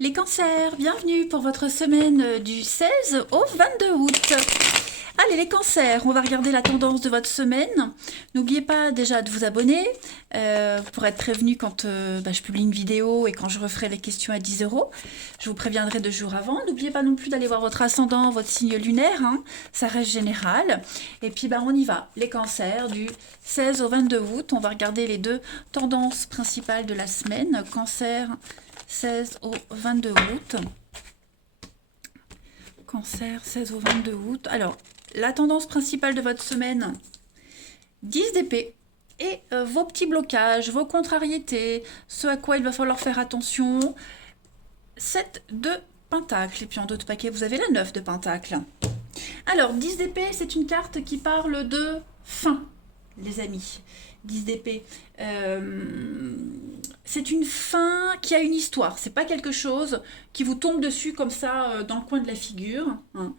Les cancers, bienvenue pour votre semaine du 16 au 22 août. Allez les cancers, on va regarder la tendance de votre semaine. N'oubliez pas déjà de vous abonner pour être prévenu quand je publie une vidéo et quand je referai les questions à 10 euros. Je vous préviendrai 2 jours avant. N'oubliez pas non plus d'aller voir votre ascendant, votre signe lunaire, hein, ça reste général. Et puis on y va, les cancers du 16 au 22 août. On va regarder les deux tendances principales de la semaine. Cancer 16 au 22 août. Cancer 16 au 22 août. Alors, la tendance principale de votre semaine, 10 d'épée. Et vos petits blocages, vos contrariétés, ce à quoi il va falloir faire attention. 7 de pentacle. Et puis en d'autres paquets, vous avez la 9 de pentacle. Alors, 10 d'épée, c'est une carte qui parle de fin, les amis. 10 d'épée. C'est une fin qui a une histoire. C'est pas quelque chose qui vous tombe dessus comme ça dans le coin de la figure. Hein.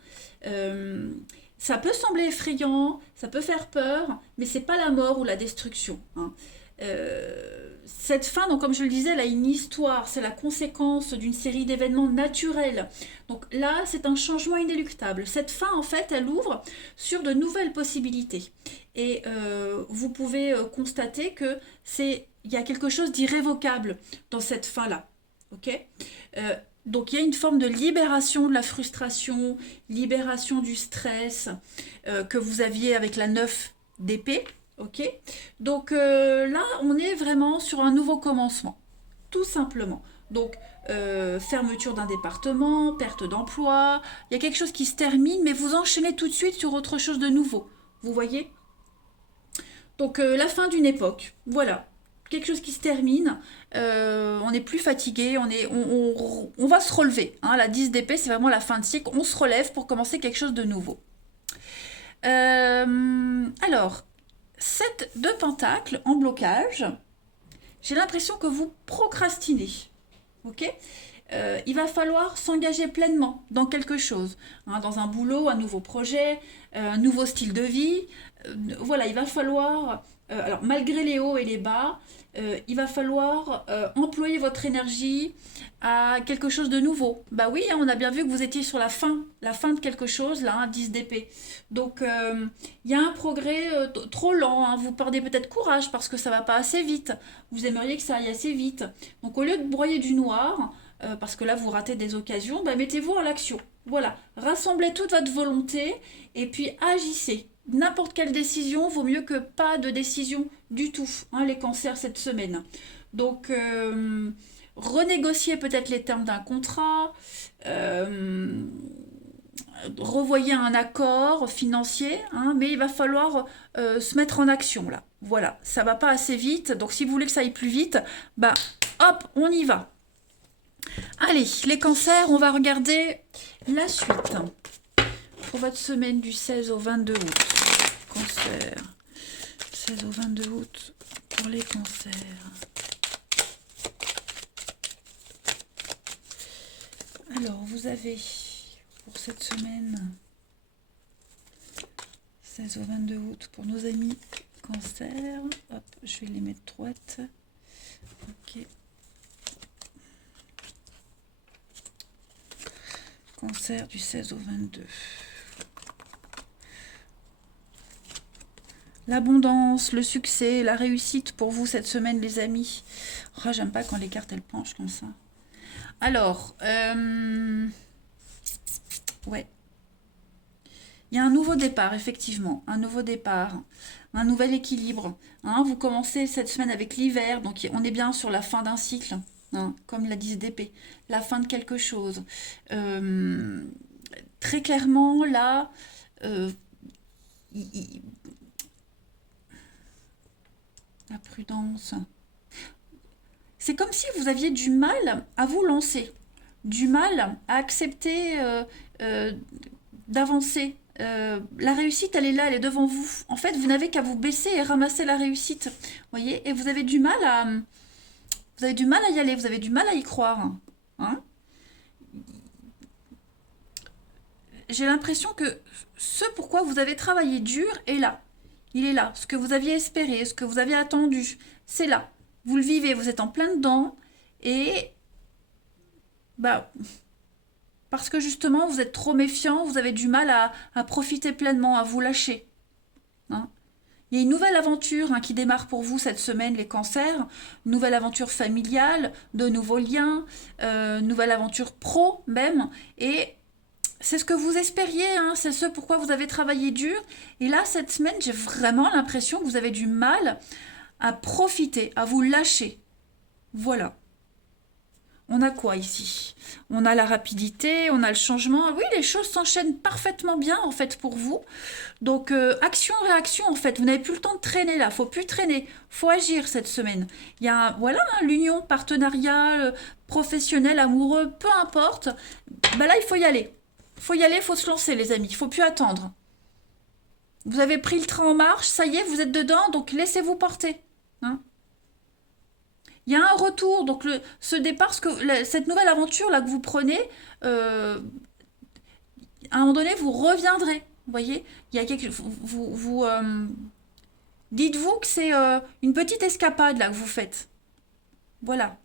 Ça peut sembler effrayant, ça peut faire peur, mais c'est pas la mort ou la destruction. Hein. Cette fin, donc comme je le disais, elle a une histoire, c'est la conséquence d'une série d'événements naturels. Donc là, c'est un changement inéluctable. Cette fin, en fait, elle ouvre sur de nouvelles possibilités. Et vous pouvez constater que il y a quelque chose d'irrévocable dans cette fin-là. Ok. Donc il y a une forme de libération de la frustration, libération du stress que vous aviez avec la 9 d'épée. Ok. Donc là, on est vraiment sur un nouveau commencement, tout simplement. Donc fermeture d'un département, perte d'emploi, il y a quelque chose qui se termine, mais vous enchaînez tout de suite sur autre chose de nouveau. Vous voyez? Donc la fin d'une époque, voilà. Quelque chose qui se termine, on n'est plus fatigué, on va se relever. Hein. La 10 d'épée, c'est vraiment la fin de cycle, on se relève pour commencer quelque chose de nouveau. Alors, 7 de pentacle en blocage, j'ai l'impression que vous procrastinez. Ok. Il va falloir s'engager pleinement dans quelque chose, hein, dans un boulot, un nouveau projet, un nouveau style de vie. Voilà, il va falloir, alors malgré les hauts et les bas, il va falloir employer votre énergie à quelque chose de nouveau. Bah oui, hein, on a bien vu que vous étiez sur la fin de quelque chose, là, hein, 10 d'épée. Donc, il y a un progrès trop lent, hein. Vous perdez peut-être courage parce que ça va pas assez vite. Vous aimeriez que ça aille assez vite. Donc, au lieu de broyer du noir, parce que là vous ratez des occasions, mettez-vous en l'action. Voilà, rassemblez toute votre volonté et puis agissez. N'importe quelle décision vaut mieux que pas de décision du tout, hein, les cancers cette semaine. Donc, renégociez peut-être les termes d'un contrat, revoyez un accord financier, hein, mais il va falloir se mettre en action là. Voilà, ça va pas assez vite, donc si vous voulez que ça aille plus vite, hop, on y va. Allez, les cancers, on va regarder la suite pour votre semaine du 16 au 22 août. Cancer, 16 au 22 août pour les cancers. Alors, vous avez pour cette semaine 16 au 22 août pour nos amis cancer. Hop, je vais les mettre droites. Ok. Cancer du 16 au 22. L'abondance, le succès, la réussite pour vous cette semaine, les amis. Oh, j'aime pas quand les cartes elles penchent comme ça. Alors, ouais. Il y a un nouveau départ, effectivement. Un nouveau départ. Un nouvel équilibre. Hein, vous commencez cette semaine avec l'hiver, donc on est bien sur la fin d'un cycle. Hein, comme la 10 d'épée. La fin de quelque chose. Très clairement, là, la prudence. C'est comme si vous aviez du mal à vous lancer, du mal à accepter euh, d'avancer. La réussite, elle est là, elle est devant vous. En fait, vous n'avez qu'à vous baisser et ramasser la réussite. Voyez. Et vous avez du mal à y aller, vous avez du mal à y croire. Hein. J'ai l'impression que ce pourquoi vous avez travaillé dur est là. Il est là. Ce que vous aviez espéré, ce que vous aviez attendu, c'est là. Vous le vivez, vous êtes en plein dedans et Bah, parce que justement, vous êtes trop méfiant, vous avez du mal à profiter pleinement, à vous lâcher. Hein. Il y a une nouvelle aventure qui démarre pour vous cette semaine, les cancers. Nouvelle aventure familiale, de nouveaux liens, nouvelle aventure pro même. Et c'est ce que vous espériez, c'est ce pourquoi vous avez travaillé dur. Et là, cette semaine, j'ai vraiment l'impression que vous avez du mal à profiter, à vous lâcher. Voilà. On a quoi ici? On a la rapidité, on a le changement. Oui, les choses s'enchaînent parfaitement bien en fait pour vous. Donc action-réaction en fait. Vous n'avez plus le temps de traîner là. Faut plus traîner. Faut agir cette semaine. Il y a voilà l'union, partenariat, professionnel, amoureux, peu importe. Bah là il faut y aller. Faut y aller, faut se lancer les amis. Il faut plus attendre. Vous avez pris le train en marche, ça y est, vous êtes dedans, donc laissez-vous porter. Hein. Il y a un retour, donc ce départ, cette nouvelle aventure là que vous prenez, euh, à un moment donné, vous reviendrez. Vous voyez, il y a quelque, dites-vous que c'est une petite escapade là que vous faites. Voilà.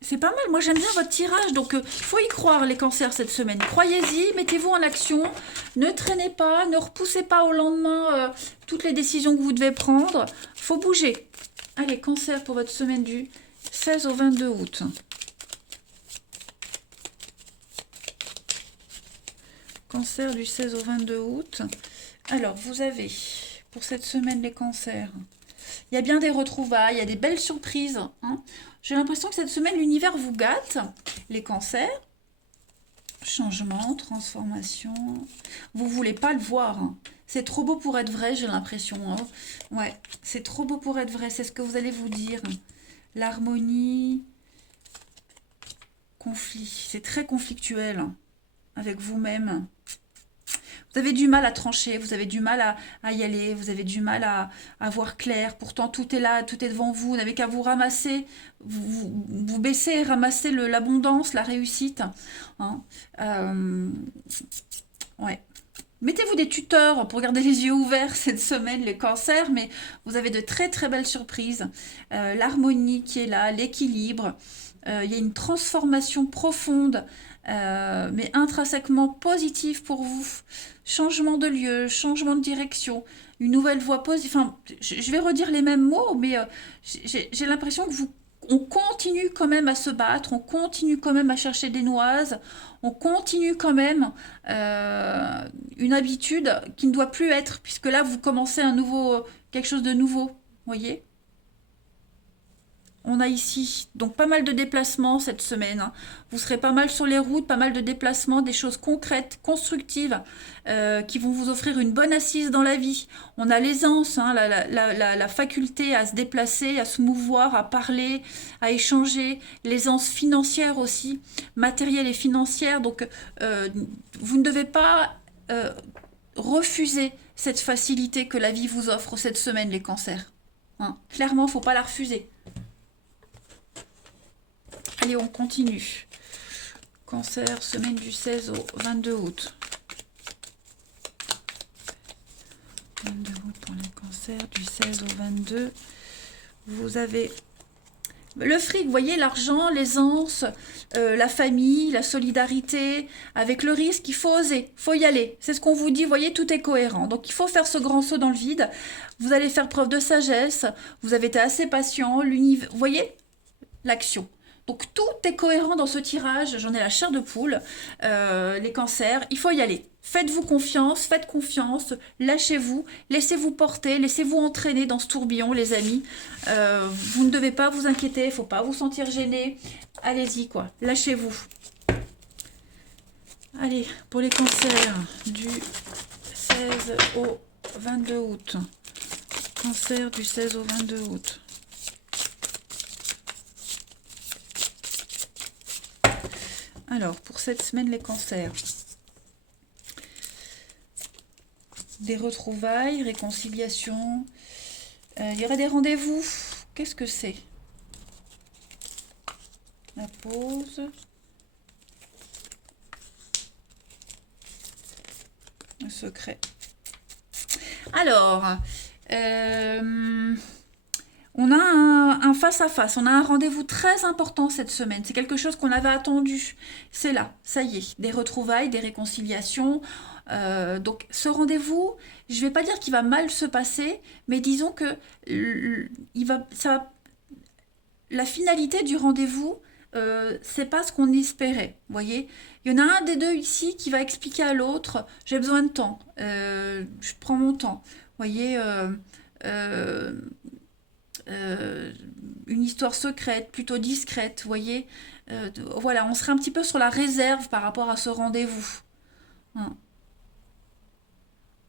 C'est pas mal, moi j'aime bien votre tirage, donc faut y croire les cancers cette semaine. Croyez-y, mettez-vous en action, ne traînez pas, ne repoussez pas au lendemain toutes les décisions que vous devez prendre. Faut bouger. Allez, cancer pour votre semaine du 16 au 22 août. Cancer du 16 au 22 août. Alors, vous avez pour cette semaine les cancers. Il y a bien des retrouvailles, il y a des belles surprises. J'ai l'impression que cette semaine, l'univers vous gâte. Les cancers, changement, transformation. Vous voulez pas le voir. C'est trop beau pour être vrai, j'ai l'impression. Ouais, c'est trop beau pour être vrai, c'est ce que vous allez vous dire. L'harmonie, conflit. C'est très conflictuel avec vous-même. Vous avez du mal à trancher, vous avez du mal à y aller, vous avez du mal à voir clair. Pourtant, tout est là, tout est devant vous. Vous n'avez qu'à vous ramasser, vous baisser et ramasser l'abondance, la réussite. Hein. Ouais. Mettez-vous des tuteurs pour garder les yeux ouverts cette semaine, les cancers, mais vous avez de très très belles surprises. L'harmonie qui est là, l'équilibre. Il y a une transformation profonde, mais intrinsèquement positive pour vous. Changement de lieu, changement de direction, une nouvelle voie positive. Enfin, je vais redire les mêmes mots, mais j'ai l'impression que on continue quand même à se battre, on continue quand même à chercher des noises, on continue quand même une habitude qui ne doit plus être, puisque là vous commencez quelque chose de nouveau, voyez. On a ici donc pas mal de déplacements cette semaine. Vous serez pas mal sur les routes, pas mal de déplacements, des choses concrètes, constructives, qui vont vous offrir une bonne assise dans la vie. On a l'aisance, la faculté à se déplacer, à se mouvoir, à parler, à échanger. L'aisance financière aussi, matérielle et financière. Donc vous ne devez pas refuser cette facilité que la vie vous offre cette semaine, les cancers. Clairement, il ne faut pas la refuser. Allez, on continue. Cancer, semaine du 16 au 22 août. 22 août pour les cancers, du 16 au 22. Vous avez le fric, vous voyez, l'argent, l'aisance, la famille, la solidarité, avec le risque, il faut oser, il faut y aller. C'est ce qu'on vous dit, vous voyez, tout est cohérent. Donc il faut faire ce grand saut dans le vide. Vous allez faire preuve de sagesse, vous avez été assez patient, vous voyez, l'action. Donc tout est cohérent dans ce tirage, j'en ai la chair de poule, les cancers, il faut y aller. Faites-vous confiance, faites confiance, lâchez-vous, laissez-vous porter, laissez-vous entraîner dans ce tourbillon les amis. Vous ne devez pas vous inquiéter, il ne faut pas vous sentir gêné. Allez-y quoi, lâchez-vous. Allez, pour les cancers du 16 au 22 août. Cancer du 16 au 22 août. Alors, pour cette semaine, les cancers. Des retrouvailles, réconciliation. Il y aurait des rendez-vous. Qu'est-ce que c'est? La pause. Le secret. Alors, On a un face-à-face, on a un rendez-vous très important cette semaine. C'est quelque chose qu'on avait attendu. C'est là, ça y est, des retrouvailles, des réconciliations. Donc ce rendez-vous, je ne vais pas dire qu'il va mal se passer, mais disons que la finalité du rendez-vous, c'est pas ce qu'on espérait. Vous voyez, il y en a un des deux ici qui va expliquer à l'autre, j'ai besoin de temps, je prends mon temps. Vous voyez, euh, euh, une histoire secrète, plutôt discrète, vous voyez. Voilà, on serait un petit peu sur la réserve par rapport à ce rendez-vous. Hein.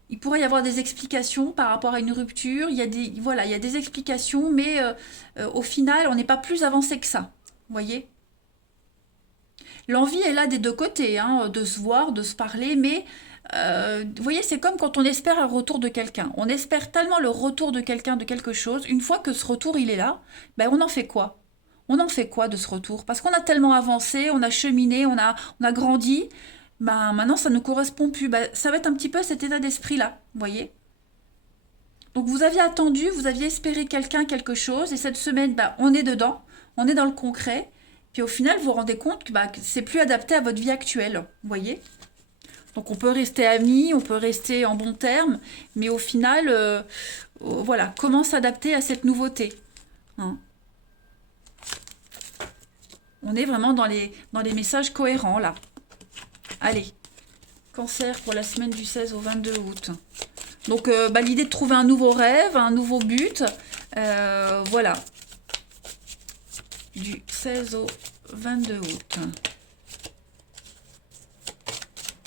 Il pourrait y avoir des explications par rapport à une rupture. Voilà, il y a des explications, mais au final, on n'est pas plus avancé que ça. Vous voyez? L'envie est là des deux côtés, hein, de se voir, de se parler, mais vous voyez, c'est comme quand on espère un retour de quelqu'un. On espère tellement le retour de quelqu'un, de quelque chose. Une fois que ce retour, il est là, ben on en fait quoi? On en fait quoi de ce retour? Parce qu'on a tellement avancé, on a cheminé, on a grandi. Ben maintenant, ça ne correspond plus. Ben, ça va être un petit peu cet état d'esprit-là, vous voyez? Donc vous aviez attendu, vous aviez espéré quelqu'un, quelque chose, et cette semaine, ben, on est dedans, on est dans le concret. Puis au final, vous vous rendez compte que c'est plus adapté à votre vie actuelle, vous voyez? Donc on peut rester amis, on peut rester en bons termes, mais au final, voilà, comment s'adapter à cette nouveauté, hein. On est vraiment dans les messages cohérents là. Allez, cancer pour la semaine du 16 au 22 août. Donc l'idée de trouver un nouveau rêve, un nouveau but, voilà, du 16 au 22 août.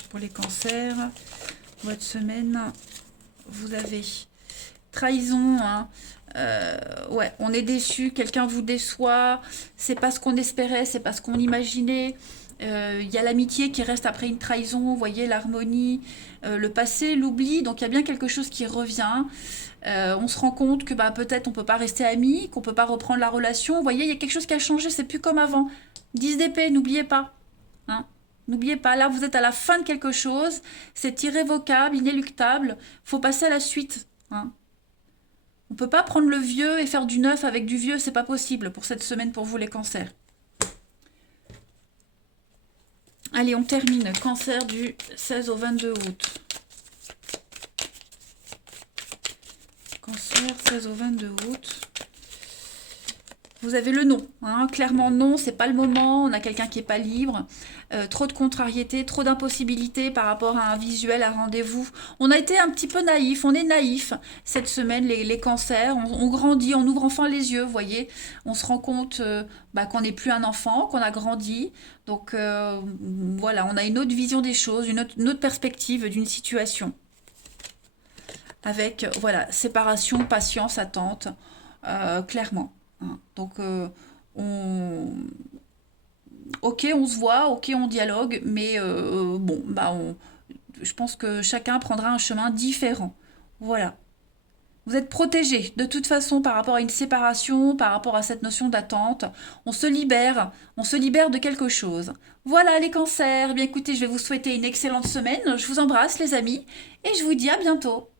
Pour les cancers, votre semaine, vous avez trahison, hein. Ouais, on est déçu, quelqu'un vous déçoit, c'est pas ce qu'on espérait, c'est pas ce qu'on imaginait. Il y a l'amitié qui reste après une trahison, vous voyez, l'harmonie, le passé, l'oubli, donc il y a bien quelque chose qui revient. On se rend compte que peut-être on peut pas rester amis, qu'on peut pas reprendre la relation. Vous voyez, il y a quelque chose qui a changé, c'est plus comme avant. 10 d'épée, n'oubliez pas, hein. N'oubliez pas, là vous êtes à la fin de quelque chose, c'est irrévocable, inéluctable, faut passer à la suite, hein. On peut pas prendre le vieux et faire du neuf avec du vieux, c'est pas possible pour cette semaine pour vous les cancers. Allez, on termine. Cancer du 16 au 22 août. Cancer 16 au 22 août. Vous avez le non, hein. Clairement non, c'est pas le moment, on a quelqu'un qui est pas libre, trop de contrariété, trop d'impossibilités par rapport à un visuel, à un rendez-vous. On a été un petit peu naïf, on est naïf cette semaine, les cancers, on grandit, on ouvre enfin les yeux, vous voyez, on se rend compte qu'on n'est plus un enfant, qu'on a grandi, donc voilà, on a une autre vision des choses, une autre perspective d'une situation, avec voilà, séparation, patience, attente, clairement, hein. Donc, on... ok, on se voit, ok, on dialogue, mais bon, je pense que chacun prendra un chemin différent. Voilà. Vous êtes protégé de toute façon par rapport à une séparation, par rapport à cette notion d'attente. On se libère de quelque chose. Voilà les cancers. Eh bien écoutez, je vais vous souhaiter une excellente semaine. Je vous embrasse les amis et je vous dis à bientôt.